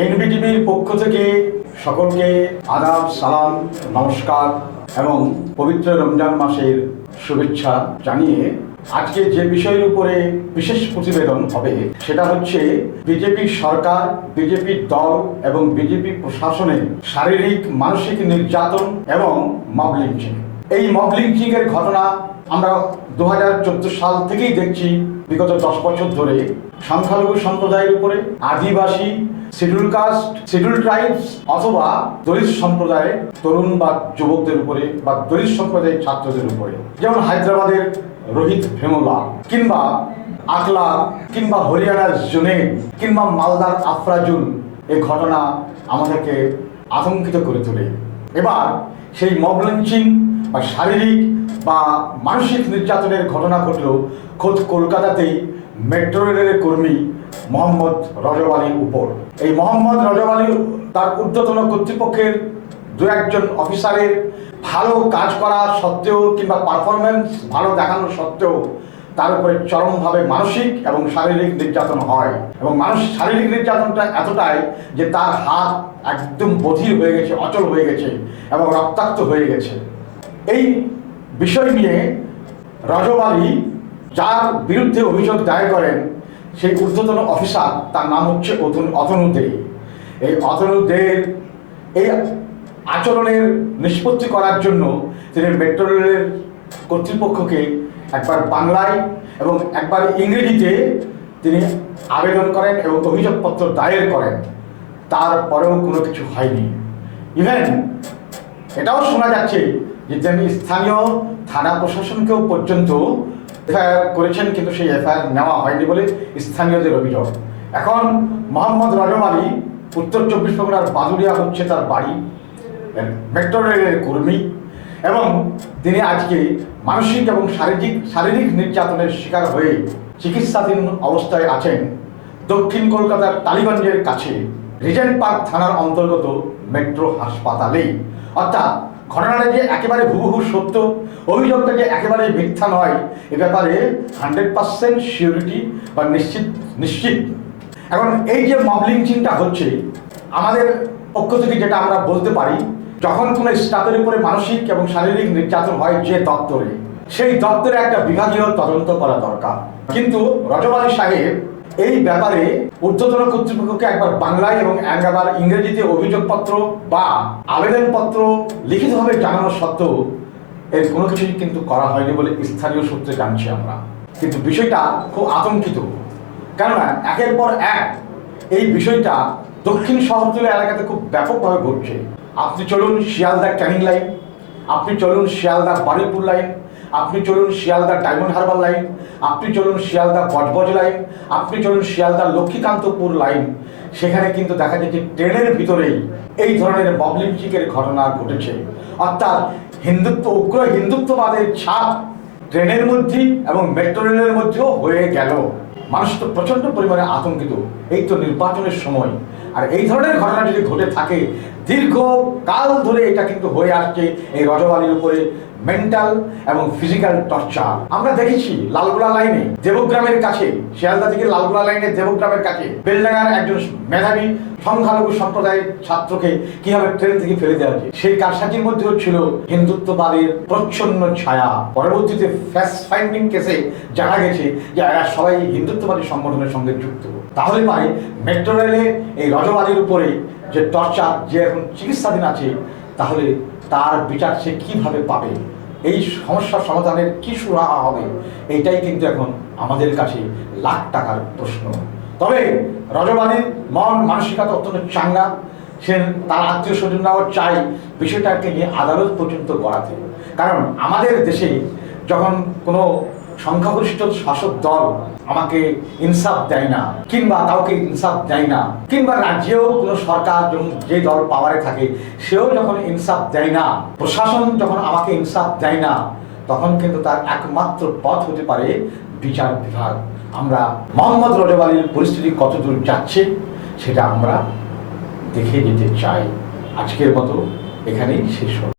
এনবিটিভির পক্ষ থেকে সকলকে আদাব, সালাম, নমস্কার এবং পবিত্র রমজান মাসের শুভেচ্ছা জানিয়ে আজকে যে বিষয়ের উপরে বিশেষ প্রতিবেদন হবে, সেটা হচ্ছে বিজেপি সরকার, বিজেপি দল এবং বিজেপি প্রশাসনের শারীরিক, মানসিক নির্যাতন এবং মব লিঞ্চিং এই মব লিঞ্চিং এর ঘটনা আমরা দু হাজার চোদ্দ সাল থেকেই দেখছি বিগত দশ বছর ধরে। সংখ্যালঘু সম্প্রদায়ের উপরে, Adivasi schedule caste schedule tribes অথবা দলিত সম্প্রদায়ের তরুণ বা যুবকদের উপরে বা দলিত সম্প্রদায়ের ছাত্রদের উপরে। যেমন হায়দ্রাবাদের রোহিত ভেমলা, কিংবা আকলা, কিংবা হরিয়ানার জুনেদ, কিংবা মালদার আফরাজুল এ ঘটনা আমাদেরকে আতঙ্কিত করে তোলে। এবার সেই মব লঞ্চিং বা শারীরিক বা মানসিক নির্যাতনের ঘটনা ঘটল খোদ কলকাতাতেই মেট্রো রেলের কর্মী মোহাম্মদ রজব উপর। এই মোহাম্মদ রজব তার ঊর্ধ্বতন কর্তৃপক্ষের দু একজন অফিসারের ভালো কাজ করা সত্ত্বেও কিংবা পারফরমেন্স ভালো দেখানো সত্ত্বেও তার উপরে চরমভাবে মানসিক এবং শারীরিক নির্যাতন হয়। এবং মানুষ শারীরিক নির্যাতনটা এতটাই যে তার হাত একদম বধির হয়ে গেছে, অচল হয়ে গেছে এবং রক্তাক্ত হয়ে গেছে। এই বিষয় নিয়ে রজব আলী যার বিরুদ্ধে অভিযোগ দায়ের করেন সেই ঊর্ধ্বতন অফিসার, তার নাম হচ্ছে অতনু- দে। এই অতনু দের এই আচরণের নিষ্পত্তি করার জন্য তিনি মেট্রো রেলের কর্তৃপক্ষকে একবার বাংলায় এবং একবার ইংরেজিতে তিনি আবেদন করেন এবং অভিযোগপত্র দায়ের করেন। তারপরেও কোনো কিছু হয়নি। ইভেন এটাও শোনা যাচ্ছে যে তিনি স্থানীয় থানা প্রশাসনকেও পর্যন্ত এফআইআর করেছেন, কিন্তু সেই এফআইআর নেওয়া হয়নি বলে স্থানীয়দের অভিযোগ। এখন মোহাম্মদ রজব আলী, উত্তর চব্বিশ পরগনার বাদুরিয়া হচ্ছে তার বাড়ি মেট্রো রেলের কর্মী এবং তিনি আজকে মানসিক এবং শারীরিক শারীরিক নির্যাতনের শিকার হয়ে চিকিৎসাধীন অবস্থায় আছেন। দক্ষিণ কলকাতার টালিগঞ্জের কাছে। রিজেন্ট পার্ক থানার অন্তর্গত মেট্রো হাসপাতালেই। অর্থাৎ ঘটনাটা যে একেবারে হুবহু সত্য অভিযোগটা যে একেবারে মিথ্যা নয়, এ ব্যাপারে হান্ড্রেড পার্সেন্ট সিউরিটি বা নিশ্চিত নিশ্চিত। এখন এই যে মবলিং চিন্তা হচ্ছে, আমাদের পক্ষ থেকে যেটা আমরা বলতে পারি, যখন কোনো স্টাফের উপরে মানসিক এবং শারীরিক নির্যাতন হয় যে দপ্তরে, সেই দপ্তরে একটা বিভাগীয় তদন্ত করা দরকার। কিন্তু রজব সাহেব এই ব্যাপারে ঊর্ধ্বতন কর্তৃপক্ষকে একবার বাংলায় এবং একবার ইংরেজিতে অভিযোগপত্র বা আবেদনপত্র লিখিতভাবে জানানো সত্ত্বেও এর কোনো কিছুই কিন্তু করা হয়নি বলে স্থানীয় সূত্রে জানছি আমরা। কিন্তু বিষয়টা খুব আতঙ্কিত। কেননা একের পর এক এই বিষয়টা দক্ষিণ শহরতলি এলাকাতে খুব ব্যাপকভাবে ঘটছে। আপনি চলুন শিয়ালদা ক্যানিং লাইন, আপনি চলুন শিয়ালদা বারুইপুর লাইন, আপনি চলুন শিয়ালদা ডায়মন্ড হারবার লাইন আপনি চলুন শিয়ালদা বজবজ লাইন, আপনি চলুন শিয়ালদা লক্ষ্মীকান্তপুর লাইন। সেখানে কিন্তু দেখা যাচ্ছে ট্রেনের ভিতরেই এই ধরনের ববলিমচিকের ঘটনা ঘটেছে। অর্থাৎ হিন্দুত্ব, উগ্র হিন্দুত্ববাদের ছাপ ট্রেনের মধ্যে এবং মেট্রো রেলের মধ্যেও হয়ে গেল। মানুষ তো প্রচণ্ড পরিমাণে আতঙ্কিত। এই তো নির্বাচনের সময়। আর এই ধরনের ঘটনা যদি ঘটে থাকে, দীর্ঘ কাল ধরে এটা কিন্তু হয়ে আসছে এই রজবালির উপরে মেন্টাল এবং ফিজিক্যাল টর্চার আমরা দেখেছি লালগোলা লাইনে দেবগ্রামের কাছে, শিয়ালদা থেকে লালগোলা লাইনে দেবগ্রামের কাছে, বেলডাঙ্গার একজন মেধাবী সংখ্যালঘু সম্প্রদায়ের ছাত্রকে কীভাবে ট্রেন থেকে ফেলে দেওয়া হয়েছে? সেই কারসাজির মধ্যেও ছিল হিন্দুত্ববাদের প্রচ্ছন্ন ছায়া। পরবর্তীতে ফ্যাস ফাইন্ডিং কেসে জানা গেছে যে এরা সবাই হিন্দুত্ববাদী সংগঠনের সঙ্গে যুক্ত। তাহলে পারে মেট্রো রেলে এই রজবাদীর উপরে যে টর্চার, যে এখন চিকিৎসাধীন আছে, তাহলে তার বিচার সে কীভাবে পাবে? এই সমস্যার সমাধানের কী সুরাহা হবে? এইটাই কিন্তু এখন আমাদের কাছে লাখ টাকার প্রশ্ন। তবে রজবাদীর মন মানসিকতা অত্যন্ত চাঙ্গা। সে তার আত্মীয় স্বজনরাও চাই বিষয়টাকে নিয়ে আদালত পর্যন্ত গড়াতে। কারণ আমাদের দেশে যখন কোনো সংখ্যাগরিষ্ঠ শাসক দল আমাকে ইনসাফ দেয় না, কিংবা কাউকে ইনসাফ দেয় না, কিংবা রাজ্যেও কোনো সরকার যে দল পাওয়ারে থাকে, সেও যখন ইনসাফ দেয় না, প্রশাসন যখন আমাকে ইনসাফ দেয় না, তখন কিন্তু তার একমাত্র পথ হতে পারে বিচার বিভাগ। আমরা মোহাম্মদ রজব পরিস্থিতি কতদূর যাচ্ছে, সেটা আমরা দেখে যেতে চাই। আজকের মতো এখানেই শেষ হল।